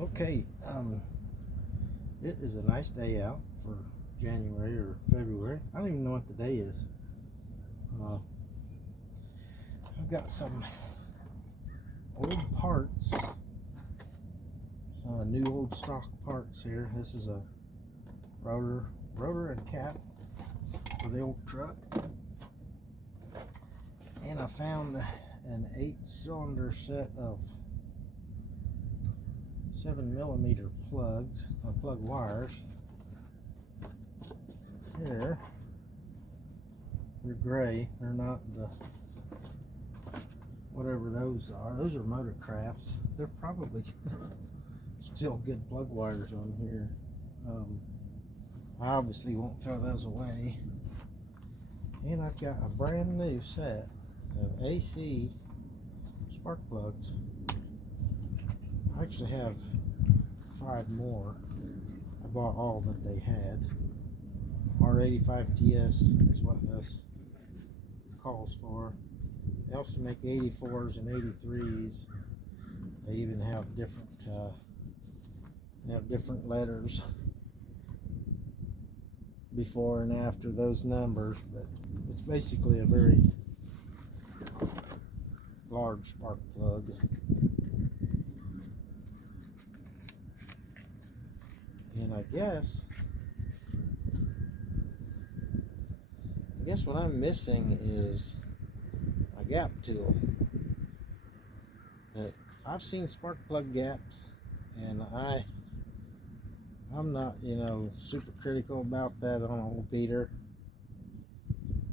Okay, it is a nice day out for January or February. I don't even know what the day is. I've got some old parts, new old stock parts here. This is a rotor and cap for the old truck. And I found an 8-cylinder set of 7mm plugs, or plug wires. Here, they're gray. They're not the whatever those are. Those are Motorcrafts. They're probably still good plug wires on here. I obviously won't throw those away. And I've got a brand new set of AC spark plugs. I actually have 5 more. I bought all that they had. R85TS is what this calls for. They also make 84s and 83s. They even have different letters before and after those numbers, but it's basically a very large spark plug. And I guess what I'm missing is a gap tool. I've seen spark plug gaps, and I'm not, super critical about that on a old beater.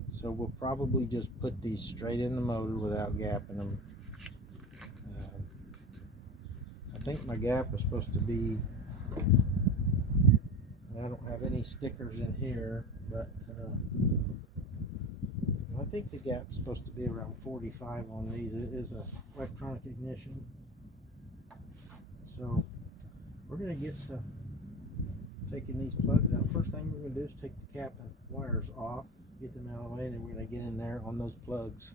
So we'll probably just put these straight in the motor without gapping them. I think my gap is supposed to be, I don't have any stickers in here, but I think the gap's supposed to be around 45 on these. It is a electronic ignition. So we're going to get to taking these plugs out. First thing we're going to do is take the cap and wires off, get them out of the way, and then we're going to get in there on those plugs.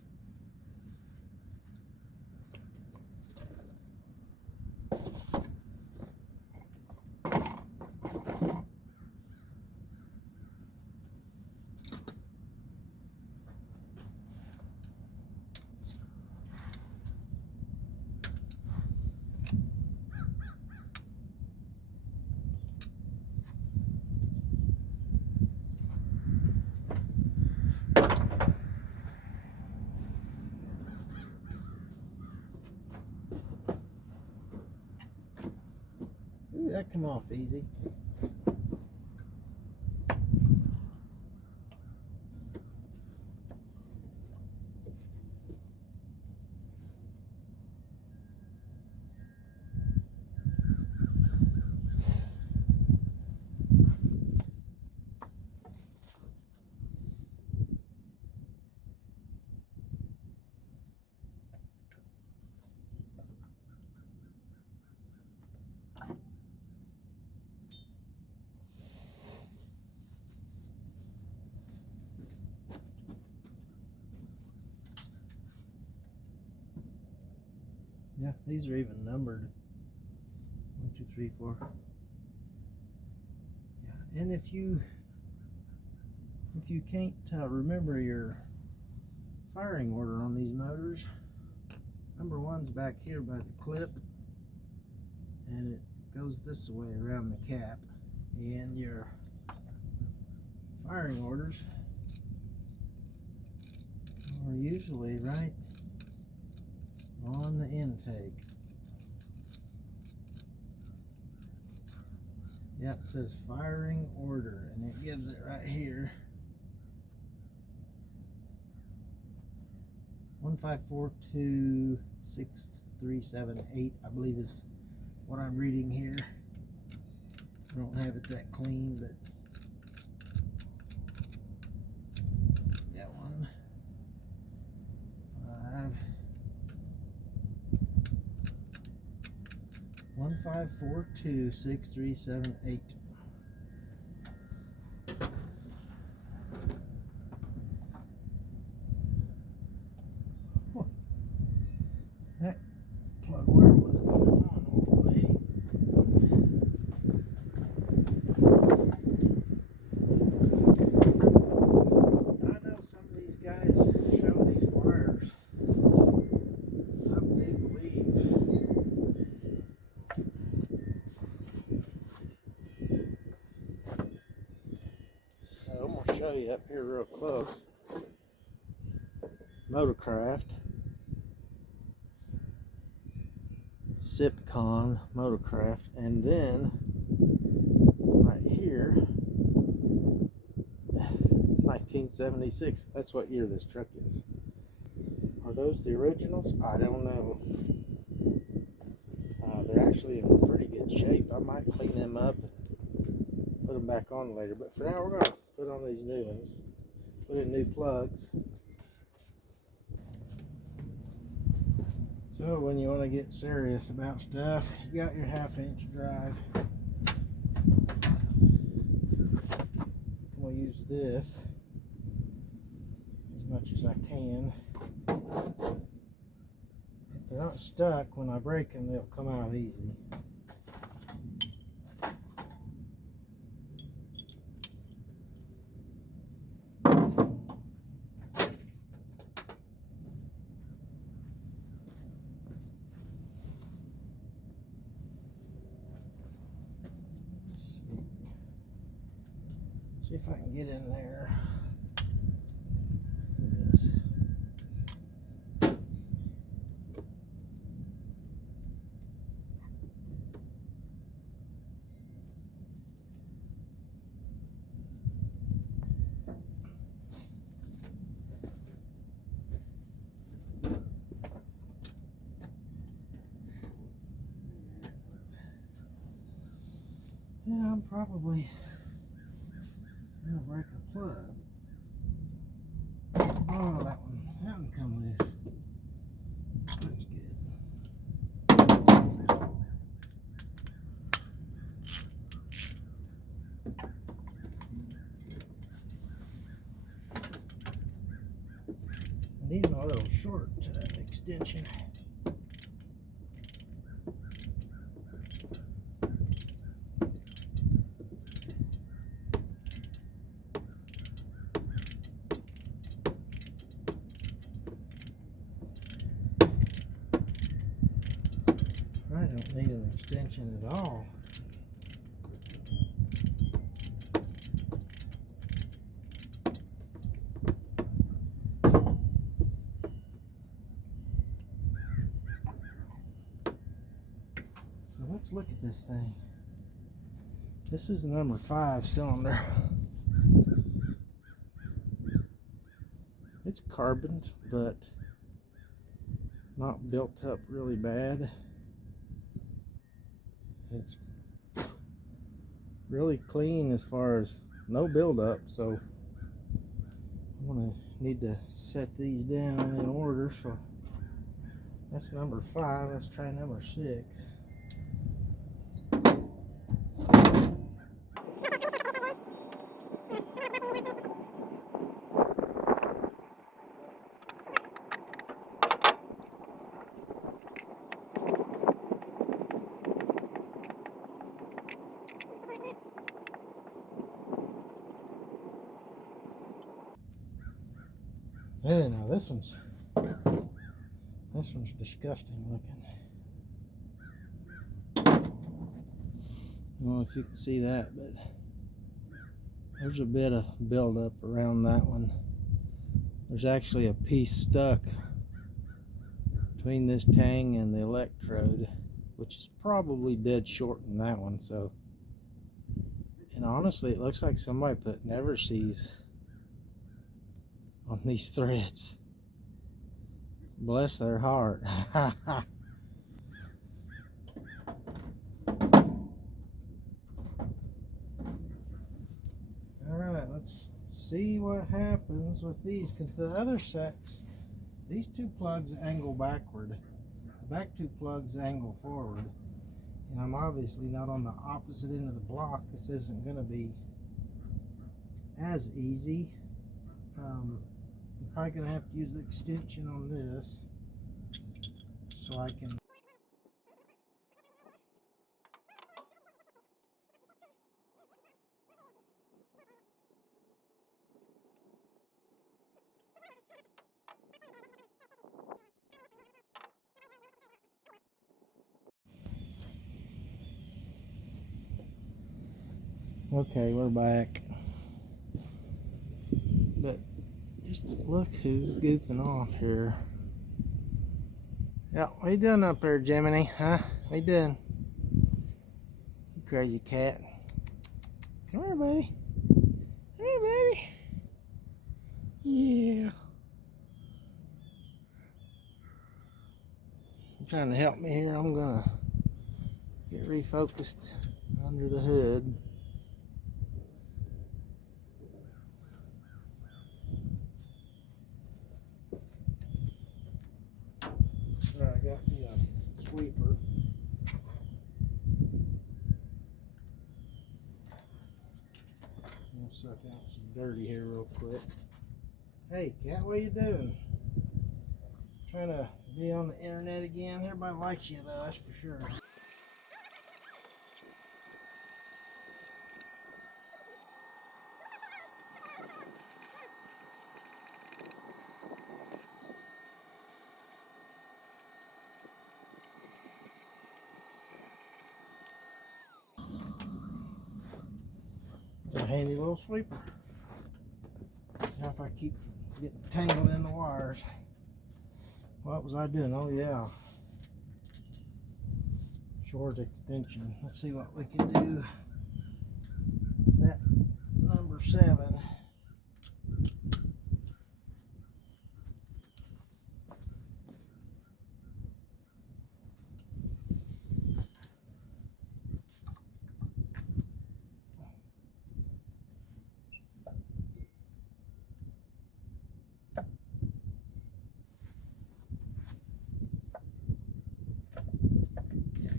Ooh, that come off easy. Yeah, these are even numbered. 1, 2, 3, 4. Yeah, and if you can't remember your firing order on these motors, number 1's back here by the clip, and it goes this way around the cap. And your firing orders are usually right on the intake. Yep, it says firing order, and it gives it right here. 1542637.8, I believe is what I'm reading here. I don't have it that clean, but that one. 1542637.8. That plug wire wasn't even on all the way. show you up here real close. Motorcraft. Sipcon Motorcraft. And then right here, 1976. That's what year this truck is. Are those the originals? I don't know. They're actually in pretty good shape. I might clean them up and put them back on later. But for now, we're going to put on these new ones. Put in new plugs. So when you want to get serious about stuff, you got your 1/2-inch drive. We'll use this as much as I can. If they're not stuck, when I break them, they'll come out easy. See if I can get in there with this. Yeah, I'm probably gonna break a plug. Oh, that one come loose. That's good. I need my little short extension. I don't need an extension at all. So let's look at this thing. This is the number 5 cylinder. It's carboned, but not built up really bad. It's really clean as far as no buildup, so I'm gonna need to set these down in order. So that's number 5. Let's try number 6. Yeah, now this one's disgusting looking. I don't know if you can see that, but there's a bit of buildup around that one. There's actually a piece stuck between this tang and the electrode, which is probably dead short in that one. So, and honestly, it looks like somebody put never sees on these threads. Bless their heart. Alright, let's see what happens with these, because the other sets, these 2 plugs angle backward. The back 2 plugs angle forward. And I'm obviously not on the opposite end of the block. This isn't going to be as easy. I'm probably going to have to use the extension on this so I can okay, we're back. look who's goofing off here. Yeah, what you doing up there, Jiminy? Huh? What you doing? You crazy cat. Come here, buddy. Come here, baby. Yeah. You're trying to help me here. I'm gonna get refocused under the hood. Alright, I got the sweeper. I'm gonna suck out some dirty here real quick. Hey, cat, what you doing? Trying to be on the internet again. Everybody likes you though, that's for sure. It's a handy little sweeper. Now if I keep getting tangled in the wires. What was I doing? Oh yeah. Short extension. Let's see what we can do with that number 7.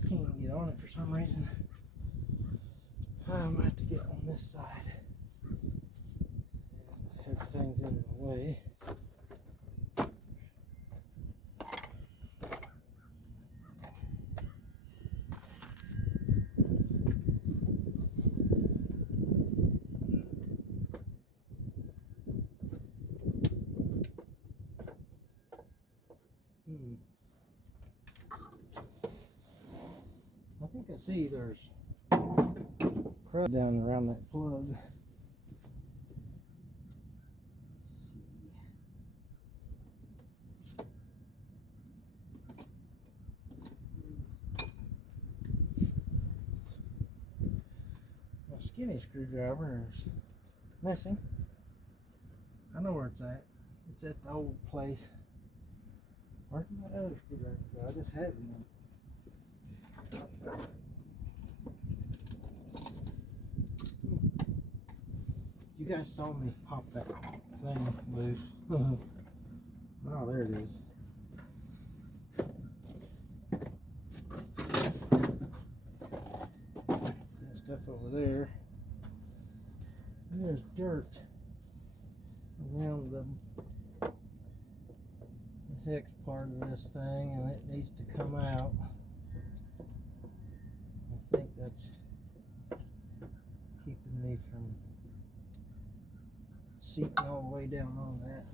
Can't get on it for some reason. I'm gonna have to get on this side. Everything's in the way. I think I see there's crud down around that plug. Let's see. My skinny screwdriver is missing. I know where it's at. It's at the old place. Where's my other screwdriver? I just had one. You guys saw me pop that thing loose. Oh, there it is. That stuff over there. There's dirt around the hex part of this thing, and it needs to come out. I think that's keeping me from seeping all the way down on that.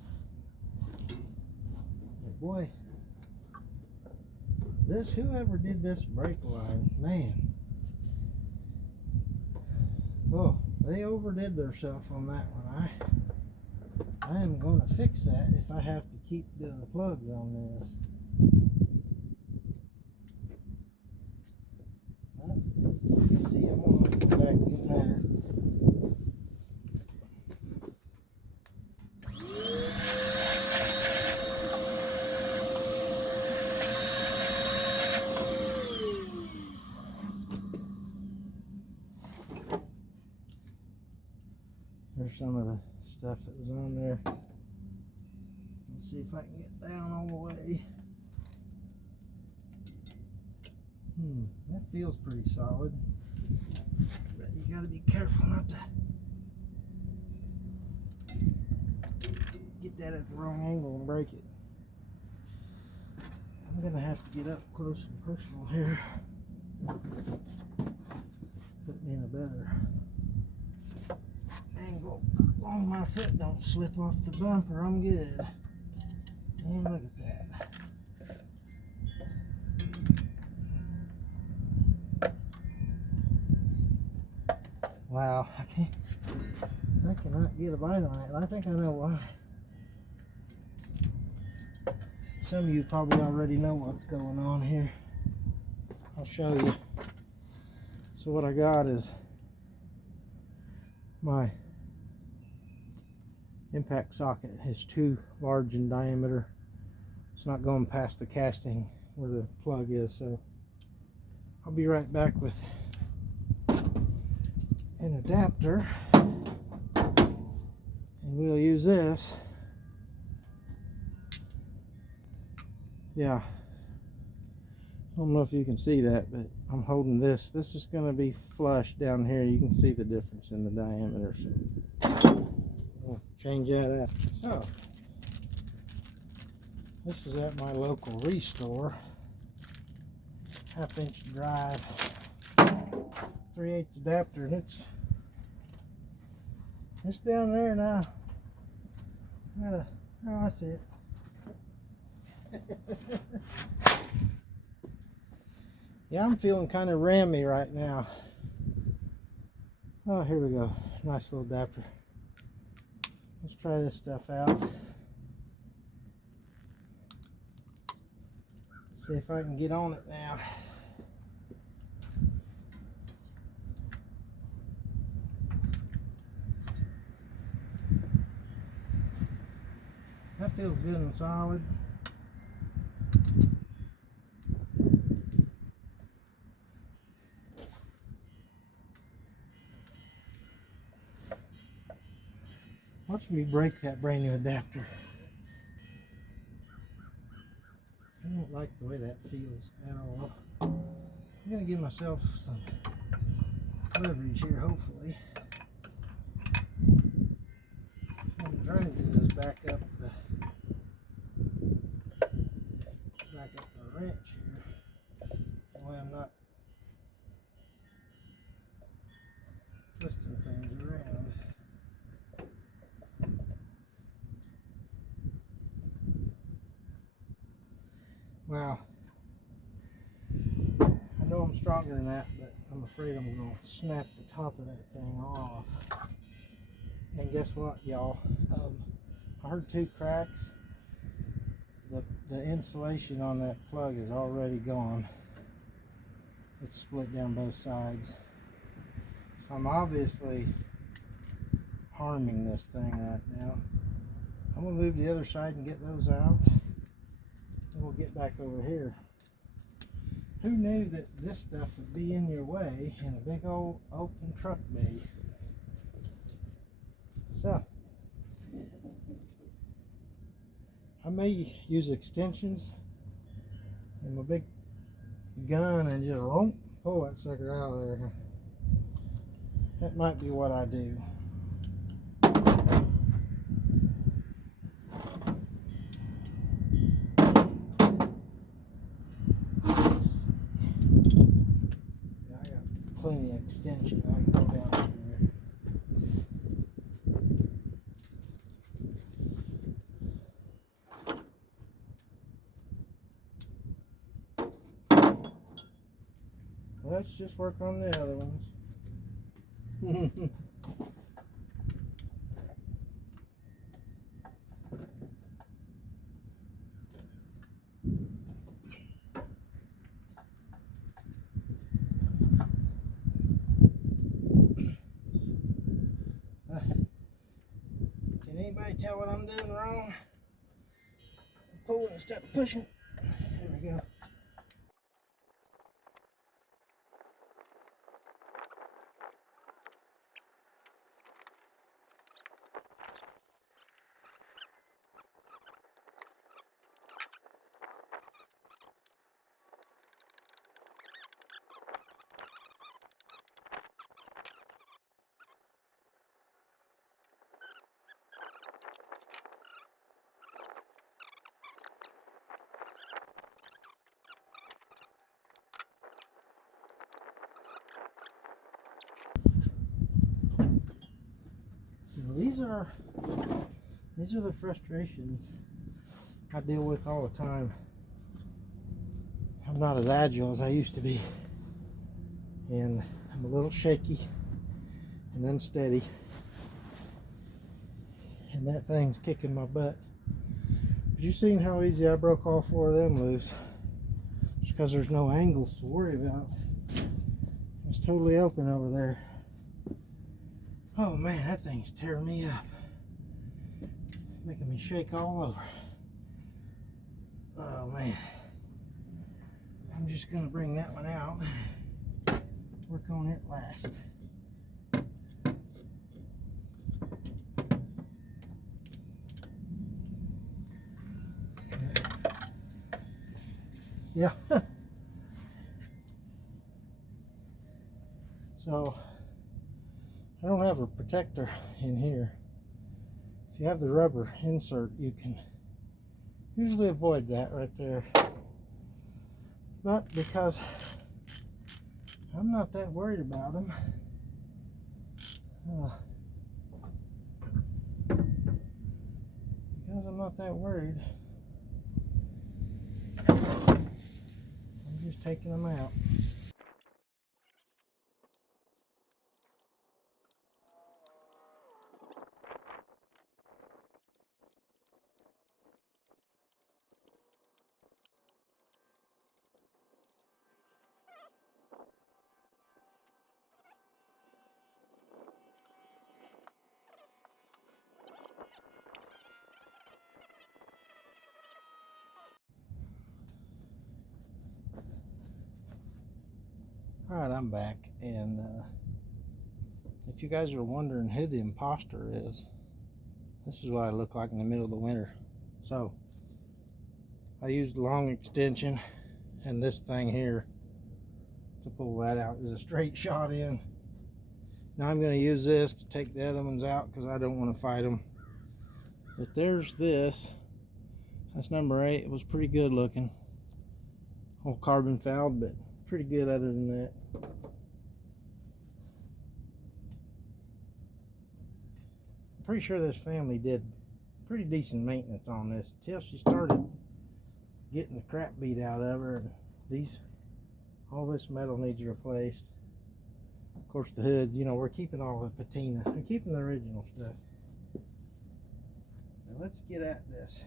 But boy, whoever did this brake line, man, oh, they overdid themselves on that one. I am going to fix that if I have to keep doing plugs on this. Well, you see, I'm going to vacuum that. There's some of the stuff that was on there. Let's see if I can get down all the way. That feels pretty solid. But you gotta be careful not to get that at the wrong angle and break it. I'm gonna have to get up close and personal here. Put me in a better angle. As long as my foot don't slip off the bumper, I'm good. And look at that. Wow, I cannot get a bite on it, and I think I know why. Some of you probably already know what's going on here. I'll show you. So what I got is my impact socket is too large in diameter. It's not going past the casting where the plug is, so I'll be right back with an adapter, and we'll use this. Yeah, I don't know if you can see that, but I'm holding this. This is going to be flush down here. You can see the difference in the diameter. So we'll change that up. So this is at my local restore. 1/2-inch drive, 3/8 adapter, and it's down there now. Oh, I see it. Yeah, I'm feeling kind of rammy right now. Oh, here we go. Nice little adapter. Let's try this stuff out. See if I can get on it now. That feels good and solid. Watch me break that brand new adapter. I don't like the way that feels at all. I'm going to give myself some leverage here, hopefully. What I'm trying to do is back up the wrench here. That way I'm not twisting things around. Wow. I know I'm stronger than that, but I'm afraid I'm going to snap the top of that thing off. And guess what, y'all? I heard 2 cracks. The insulation on that plug is already gone. It's split down both sides. So I'm obviously harming this thing right now. I'm going to move to the other side and get those out. And we'll get back over here. Who knew that this stuff would be in your way in a big old open truck bay? So, I may use extensions and my big gun and just pull that sucker out of there. That might be what I do. I got plenty of extension. I can go down here. Let's just work on the other ones. Can anybody tell what I'm doing wrong? I'm pulling instead of pushing. There we go. These are the frustrations I deal with all the time. I'm not as agile as I used to be, and I'm a little shaky and unsteady, and that thing's kicking my butt But you seen how easy I broke all 4 of them loose. Just because there's no angles to worry about. It's totally open over there. Oh man, that thing's tearing me up. Making me shake all over. Oh man. I'm just gonna bring that one out. Work on it last. Yeah. So I don't have a protector in here. If you have the rubber insert, you can usually avoid that right there. But because I'm not that worried about them, I'm just taking them out. Alright, I'm back, and if you guys are wondering who the imposter is, this is what I look like in the middle of the winter. So I used long extension and this thing here to pull that out. Is a straight shot in. Now I'm going to use this to take the other ones out because I don't want to fight them. But there's this. That's number 8. It was pretty good looking. All carbon fouled, but pretty good other than that. I'm pretty sure this family did pretty decent maintenance on this until she started getting the crap beat out of her. And all this metal needs replaced. Of course, the hood, you know, we're keeping all the patina. We're keeping the original stuff. Now let's get at this.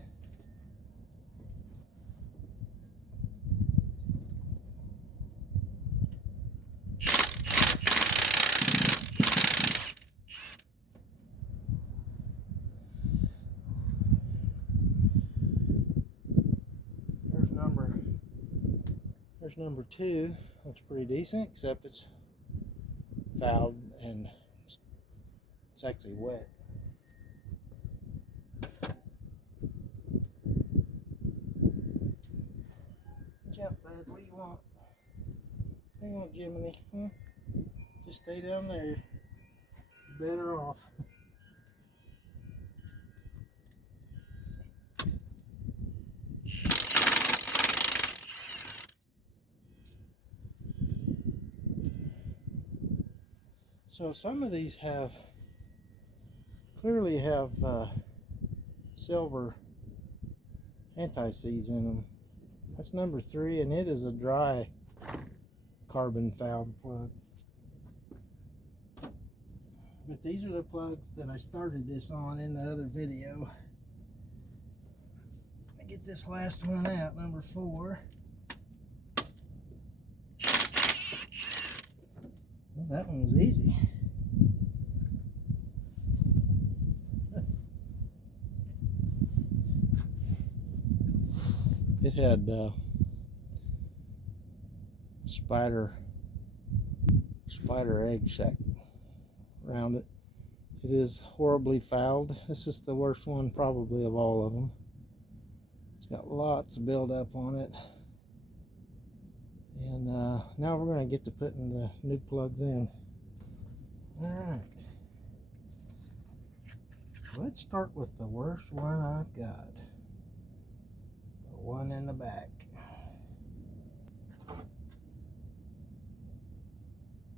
There's number 2. Looks pretty decent, except it's fouled and it's actually wet. Jump, bud. What do you want? Hang on, Jiminy. Just stay down there. You're better off. So some of these clearly have silver anti-seize in them. That's number 3, and it is a dry carbon fouled plug. But these are the plugs that I started this on in the other video. I get this last one out, number 4. Well, that one was easy. It had spider egg sac around it. It is horribly fouled. This is the worst one probably of all of them. It's got lots of buildup on it. And now we're going to get to putting the new plugs in. Alright. Let's start with the worst one I've got. The one in the back.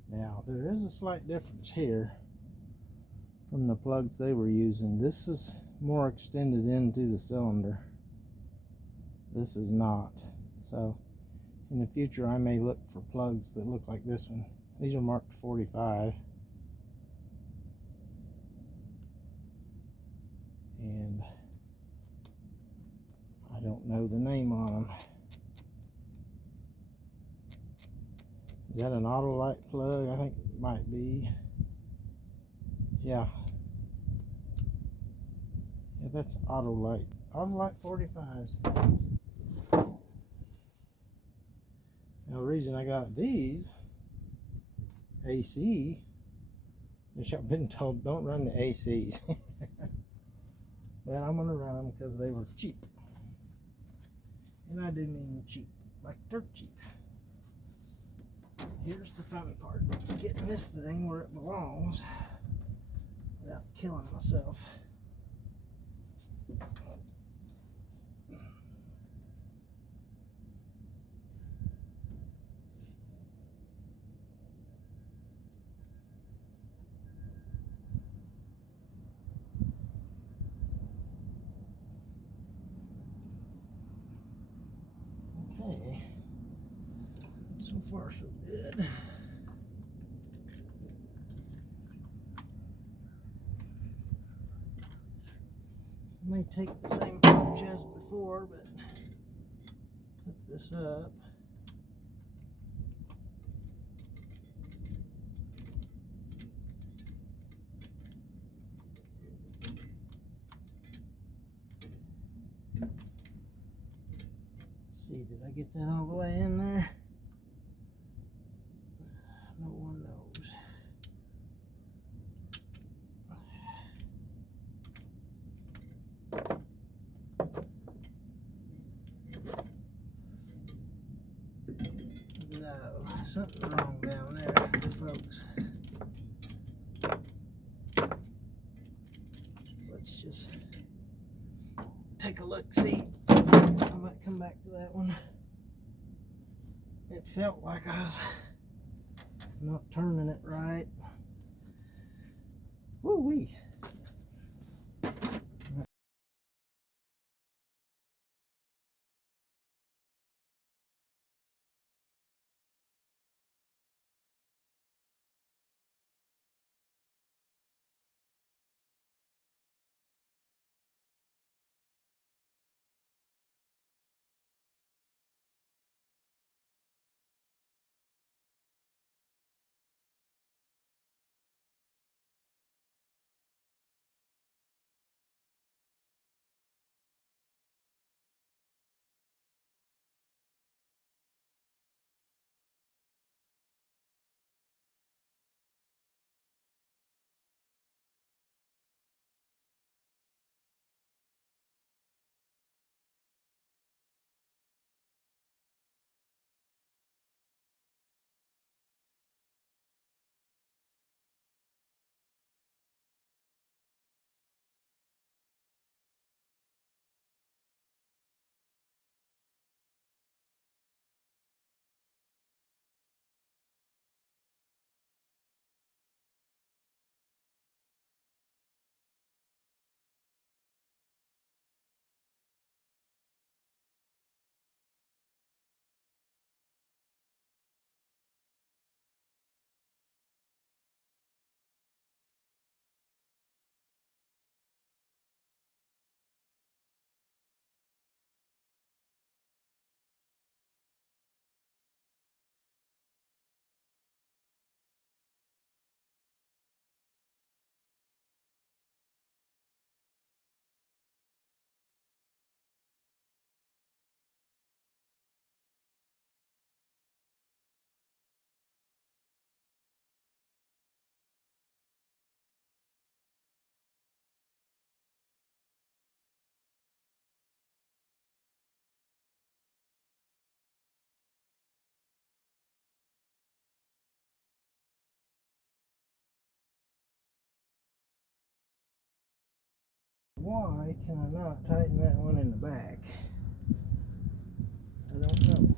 Now, there is a slight difference here from the plugs they were using. This is more extended into the cylinder. This is not. So, in the future, I may look for plugs that look like this one. These are marked 45. And I don't know the name on them. Is that an auto light plug? I think it might be. Yeah. Yeah, that's auto light. Auto light 45s. Now the reason I got these AC, which I've been told don't run the ACs. But I'm gonna run them because they were cheap. And I do mean cheap, like dirt cheap. Here's the fun part, getting this thing where it belongs without killing myself. Okay, so far so good. I may take the same approach as before, but put this up. Let's see, did I get that all the way in there? No one knows. No, something wrong down there, folks. Let's just take a look, see. I might come back to that one. It felt like I was not turning it right. Woo-wee. Why can I not tighten that one in the back? I don't know.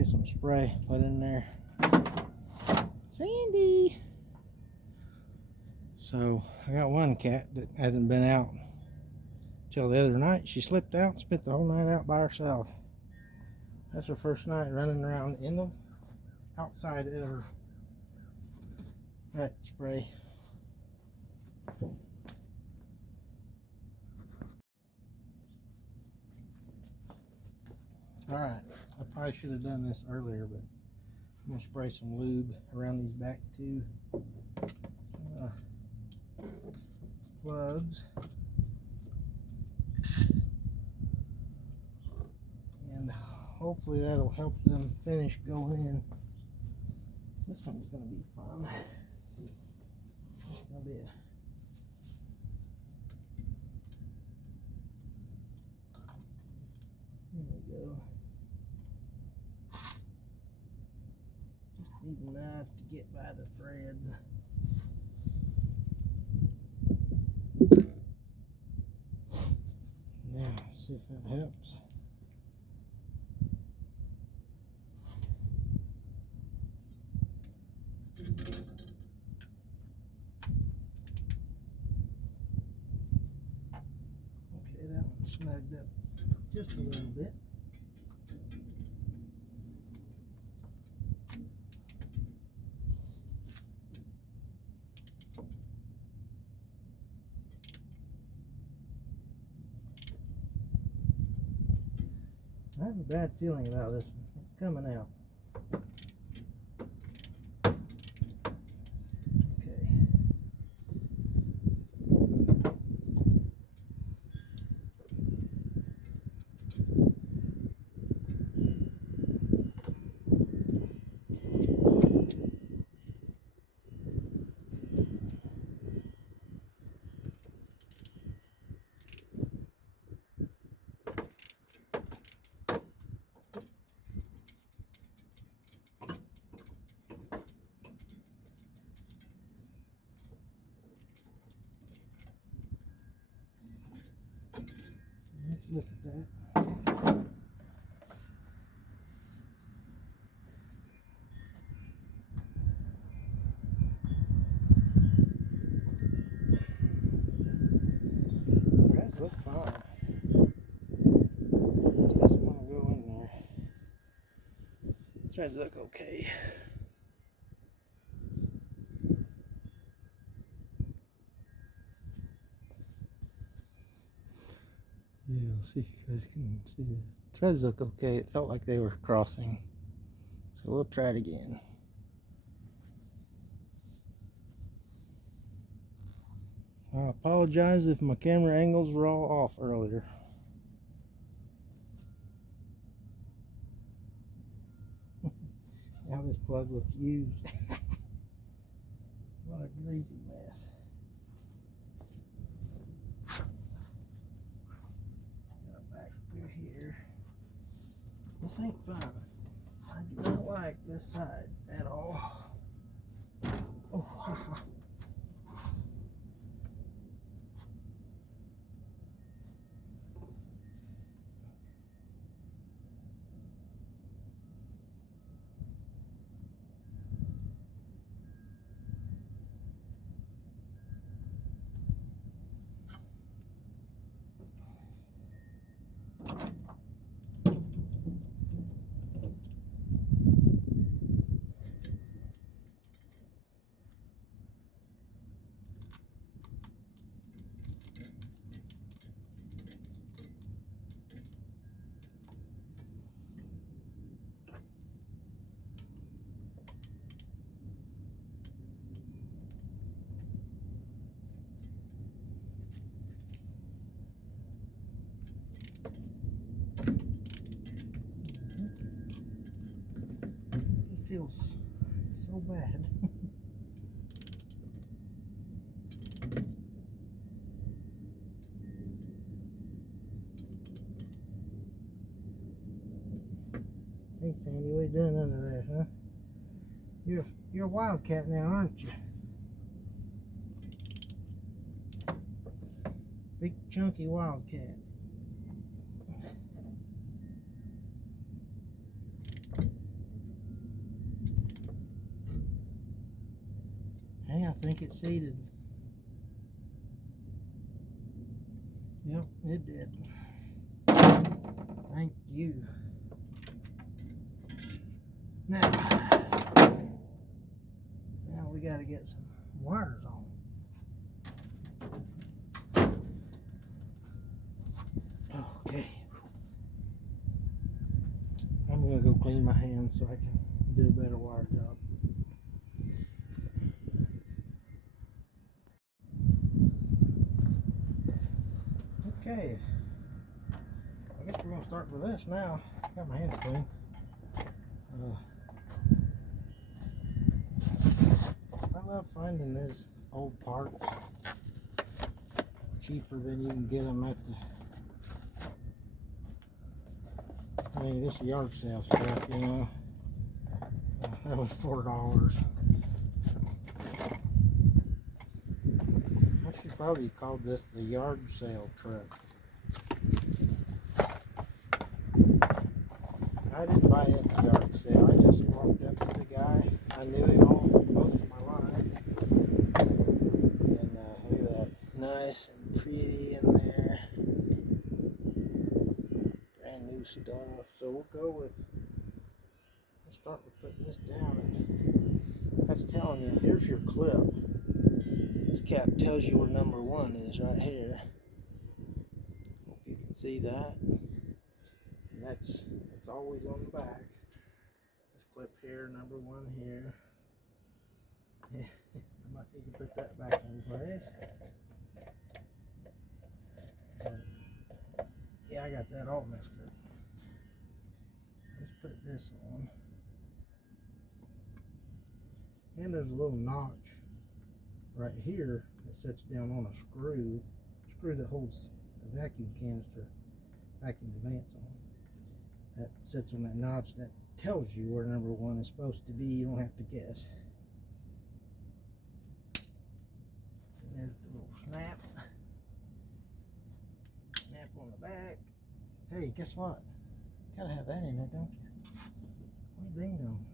get some spray put in there. Sandy! So I got one cat that hasn't been out till the other night. She slipped out and spent the whole night out by herself. That's her first night running around in the outside of her rat spray. Alright, I probably should have done this earlier, but I'm going to spray some lube around these back two plugs. And hopefully that'll help them finish going in. This one's going to be fun. It's going to be There we go. Just need enough to get by the threads. Now, see if that helps. Okay, that one snugged up just a little bit. I have a bad feeling about this one. It's coming out. Okay. Let's look at that. Threads look fine. Just doesn't want to go in there. Threads look okay. Yeah, I'll see if you guys can see the threads look okay. It felt like they were crossing. So we'll try it again. I apologize if my camera angles were all off earlier. Now this plug looks used. What a greasy mess. Got back through here. This ain't fun. I do not like this side at all. Oh, ha, ha. It feels so bad. Hey Sandy, what are you doing under there, huh? You're a wildcat now, aren't you? Big chunky wildcat. think it seated. Yep, it did. Thank you. Now we got to get some wires on. Okay. I'm going to go clean my hands so I can do a better wire job. Okay. I guess we're going to start with this now. Got my hands clean. I love finding these old parts cheaper than you can get them at the this yard sale stuff, you know. That was $4. I should probably call this the yard sale truck. I didn't buy it at the yard sale. I just walked up to the guy. I knew him most of my life. And look at that, nice and pretty in there. Brand new stuff. So we'll go with. Let's start with putting this down. And that's telling you. Here's your clip. This cap tells you where number 1 is right here. Hope you can see that. And it's always on the back. This clip here, number 1 here. Yeah, I might need to put that back in place. Yeah, I got that all messed up. Let's put this on. And there's a little notch right here that sits down on a screw that holds the vacuum canister, vacuum advance on. That sits on that notch that tells you where number 1 is supposed to be. You don't have to guess. And there's the little snap on the back. Hey, guess what? You gotta have that in there, don't you? Where's Ding Dong?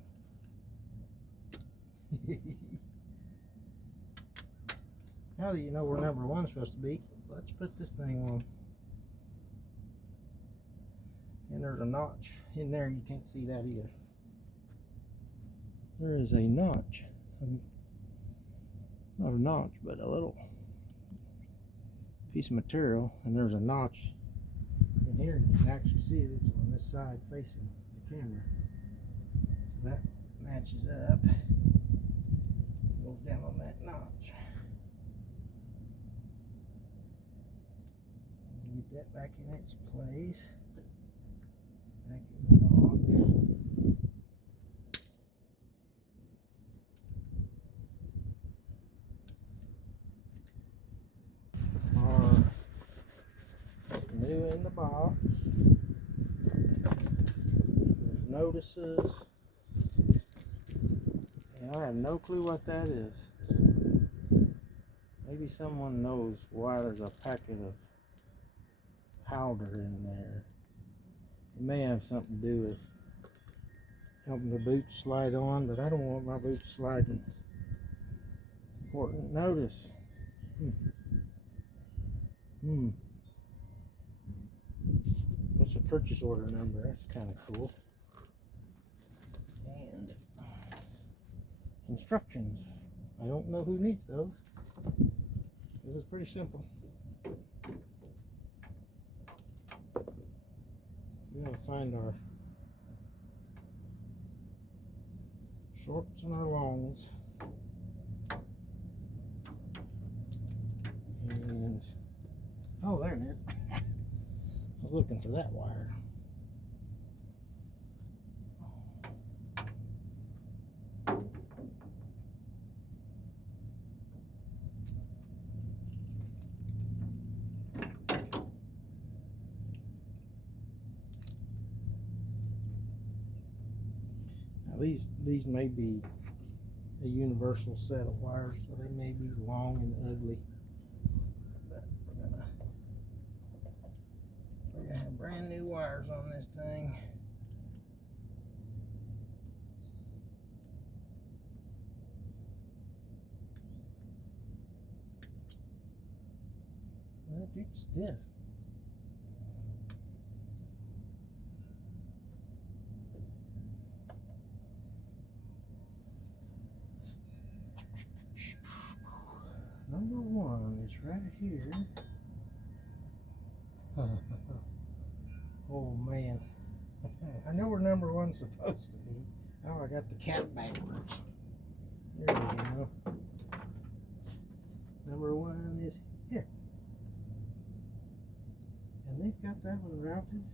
Now that you know where number 1 is supposed to be, let's put this thing on. And there's a notch in there. You can't see that either. There is a notch. Not a notch, but a little piece of material. And there's a notch in here. You can actually see it. It's on this side facing the camera. So that matches up. Goes down on that notch. Get that back in its place. Back in the notch. Are new in the box. There's notices. And I have no clue what that is. Maybe someone knows why there's a packet of powder in there. It may have something to do with helping the boots slide on, but I don't want my boots sliding. Important notice. That's a purchase order number. That's kind of cool. And instructions. I don't know who needs those. This is pretty simple. We gotta find our shorts and our longs. And oh, there it is. I was looking for that wire. These may be a universal set of wires, so they may be long and ugly. But we're gonna have brand new wires on this thing. That dude's stiff. Number one is right here. Oh man. I know where number one's supposed to be. Oh, I got the cat backwards. There we go. Number one is here. And they've got that one routed.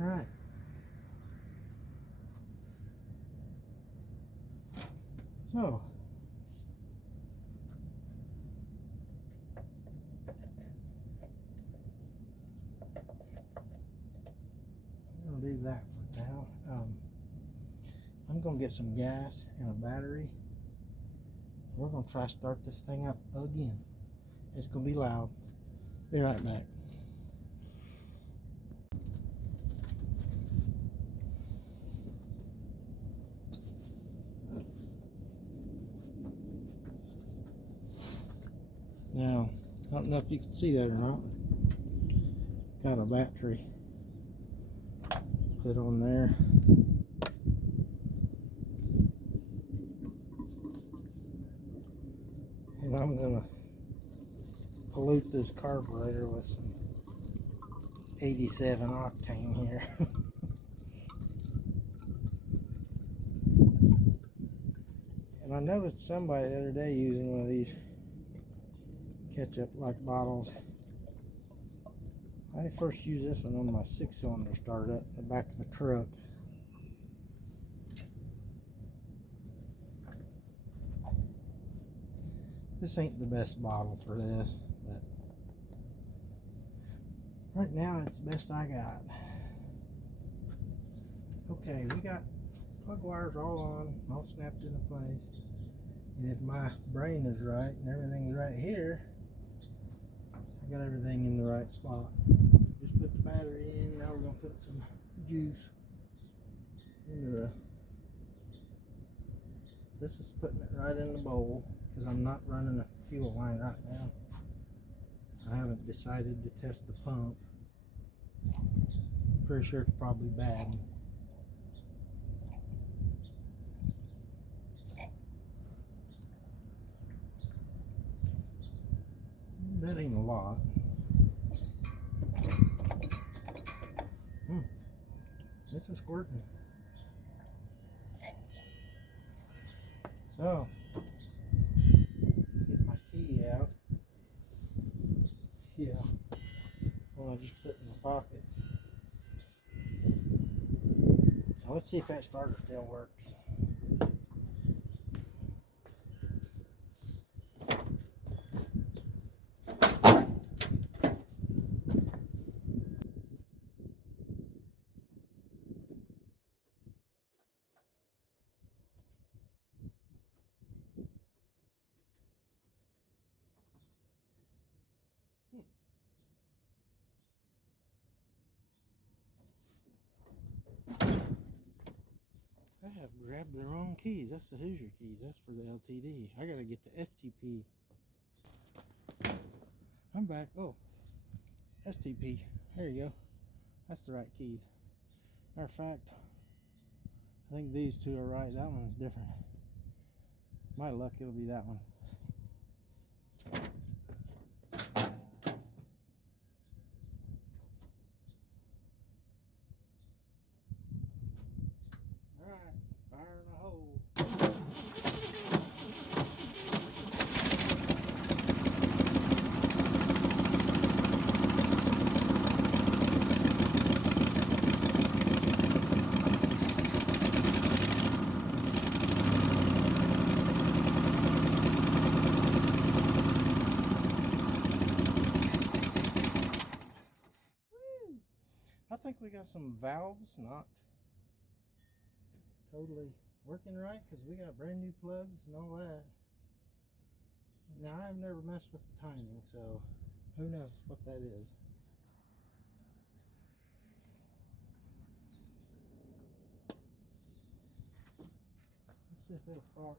All right. So, I'm going to do that for now. I'm going to get some gas and a battery. We're going to try to start this thing up again. It's going to be loud. Be right back. Now, I don't know if you can see that or not. Got a battery put on there. And I'm going to pollute this carburetor with some 87 octane here. And I noticed somebody the other day using one of these ketchup like bottles. I first used this one on my 6-cylinder startup in the back of a truck. This ain't the best bottle for this, but right now it's the best I got. Okay, we got plug wires all on, all snapped into place. And if my brain is right and everything's right here, I got everything in the right spot. Just put the battery in. Now we're going to put some juice into the... This is putting it right in the bowl because I'm not running a fuel line right now. I haven't decided to test the pump. I'm pretty sure it's probably bad. That ain't a lot. This is squirting. So, get my key out. Yeah. Well, I just put it in my pocket. Now let's see if that starter still works. have grabbed the wrong keys. That's the Hoosier keys. That's for the LTD. I gotta get the STP. I'm back. Oh, STP. There you go. That's the right keys. Matter of fact, I think these two are right. That one's different. My luck, it'll be that one. Alright, fire in a hole. I think we got some valves not totally working right because we got brand new plugs and all that. Now I've never messed with the timing, so who knows what that is. Let's see if it'll fart.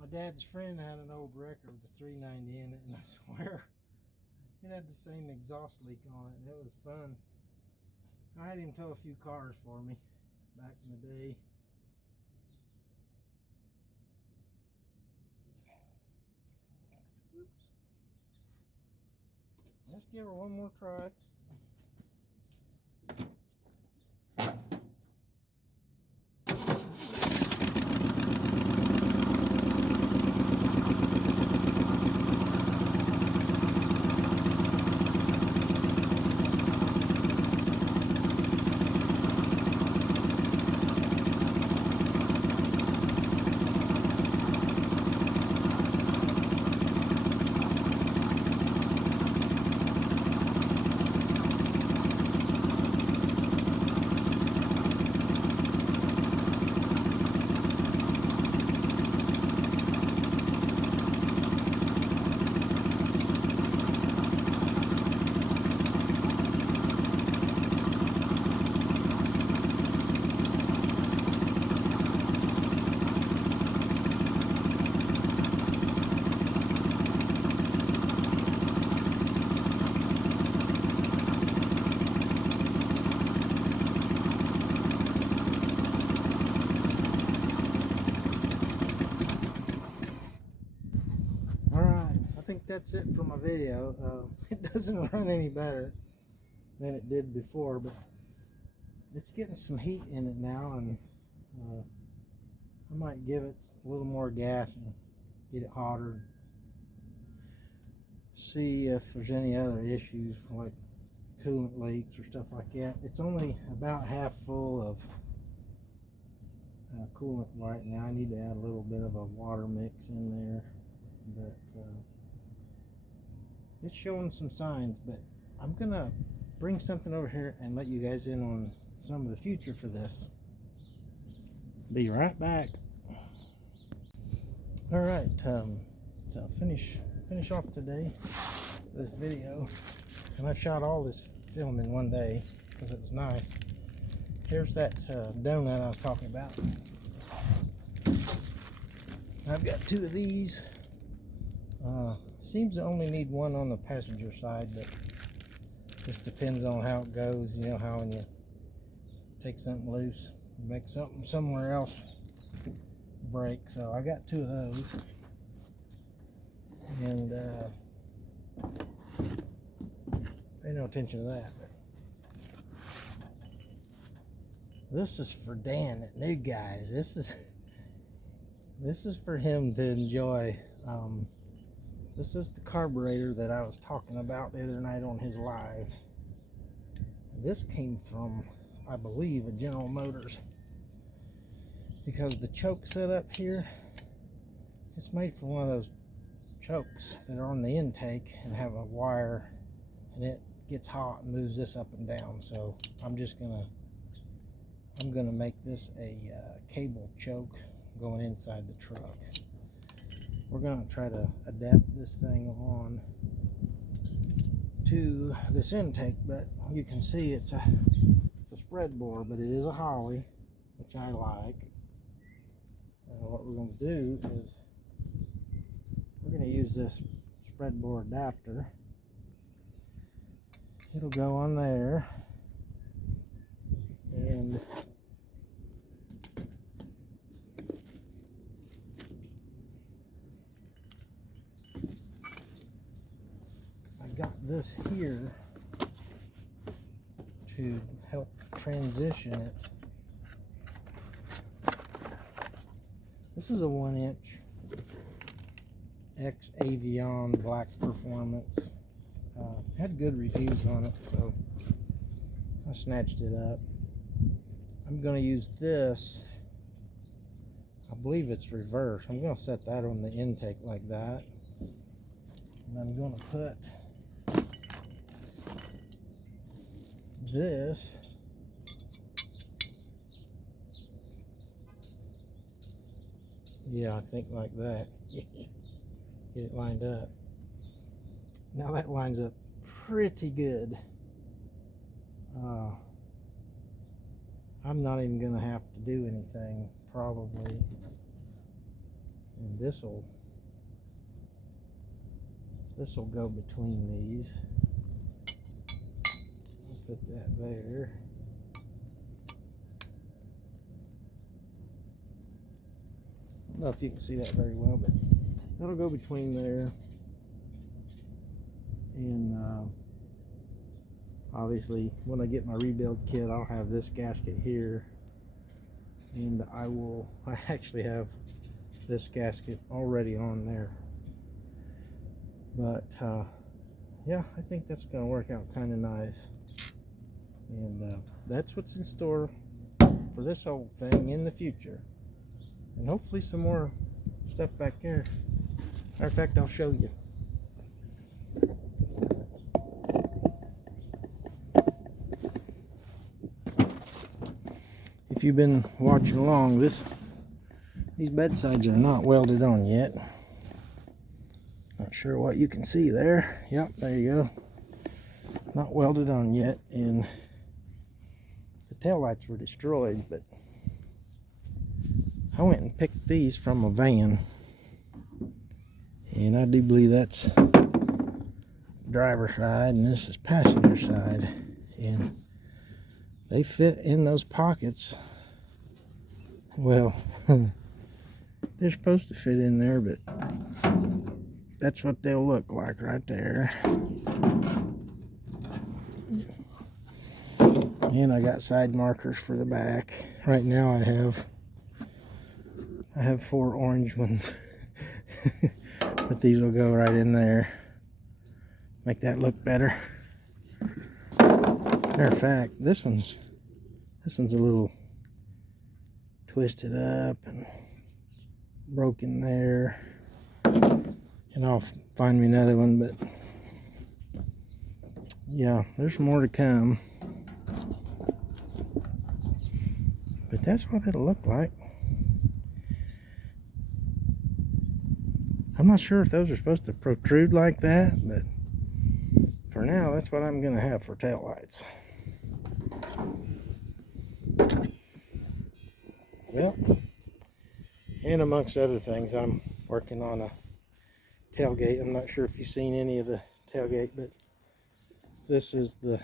My dad's friend had an old wrecker with a 390 in it, and I swear it had the same exhaust leak on it, and it was fun. I had him tow a few cars for me back in the day. Oops. Let's give her one more try. I think that's it for my video. It doesn't run any better than it did before, but it's getting some heat in it now, and I might give it a little more gas and get it hotter. See if there's any other issues like coolant leaks or stuff like that. It's only about half full of coolant right now. I need to add a little bit of a water mix in there, but it's showing some signs. But I'm gonna bring something over here and let you guys in on some of the future for this. Be right back. All right, so I'll finish off today this video, and I shot all this film in one day because it was nice. Here's that donut I was talking about. I've got two of these. Seems to only need one on the passenger side, but just depends on how it goes. You know how when you take something loose, make something somewhere else break. So I got 2 of those, and pay no attention to that. This is for Dan at New Guys. This is for him to enjoy. This is the carburetor that I was talking about the other night on his live. This came from, I believe, a General Motors, because the choke setup here, it's made for one of those chokes that are on the intake and have a wire, and it gets hot and moves this up and down. So I'm gonna make this a cable choke going inside the truck. We're gonna try to adapt this thing on to this intake, but you can see it's a spread bore, but it is a Holly, which I like. What we're going to do is we're going to use this spread bore adapter. It'll go on there, and I got this here to help transition it. This is a 1-inch X Avion Black Performance. Had good reviews on it, so I snatched it up. I'm going to use this. I believe it's reverse. I'm going to set that on the intake like that. And I'm going to put this I think like that. Get it lined up. Now that lines up pretty good. I'm not even gonna have to do anything probably, and this will go between these. Let's put that there. I don't know if you can see that very well, but that'll go between there, and obviously when I get my rebuild kit, I'll have this gasket here, and I actually have this gasket already on there. But yeah, I think that's going to work out kind of nice, and that's what's in store for this whole thing in the future. And hopefully some more stuff back there. Matter of fact, I'll show you. If you've been watching along, these bedsides are not welded on yet. Not sure what you can see there. Yep, there you go. Not welded on yet, and the taillights were destroyed, but I went and picked these from a van, and I do believe that's driver's side and this is passenger side, and they fit in those pockets. Well, they're supposed to fit in there, but that's what they'll look like right there. And I got side markers for the back. Right now I have 4 orange ones, but these will go right in there, make that look better. Matter of fact, this one's a little twisted up and broken there, and I'll find me another one. But yeah, there's more to come, but that's what it'll look like. I'm not sure if those are supposed to protrude like that, but for now, that's what I'm going to have for taillights. Well, and amongst other things, I'm working on a tailgate. I'm not sure if you've seen any of the tailgate, but this is the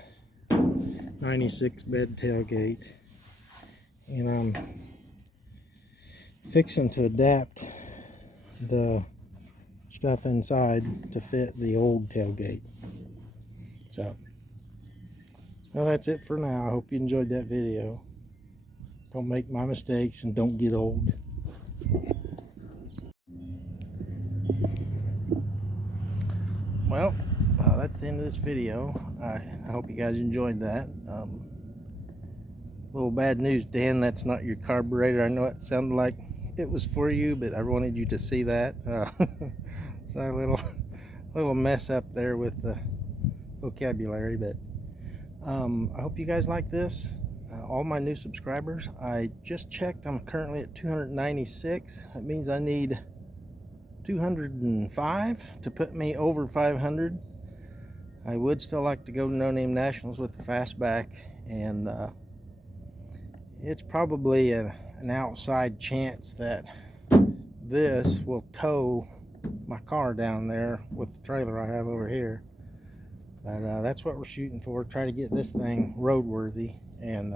96 bed tailgate. and I'm fixing to adapt the stuff inside to fit the old tailgate. So, well, that's it for now. I hope you enjoyed that video. Don't make my mistakes and don't get old. Well, that's the end of this video. I hope you guys enjoyed that. Little bad news, Dan, that's not your carburetor. I know it sounded like it was for you, but I wanted you to see that. So a little mess up there with the vocabulary, but I hope you guys like this. All my new subscribers, I just checked, I'm currently at 296. That means I need 205 to put me over 500. I would still like to go to No Name Nationals with the fastback, and it's probably an outside chance that this will tow my car down there with the trailer I have over here. But that's what we're shooting for. Try to get this thing roadworthy and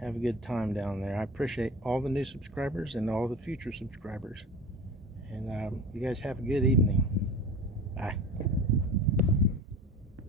have a good time down there. I appreciate all the new subscribers and all the future subscribers. And you guys have a good evening. Bye.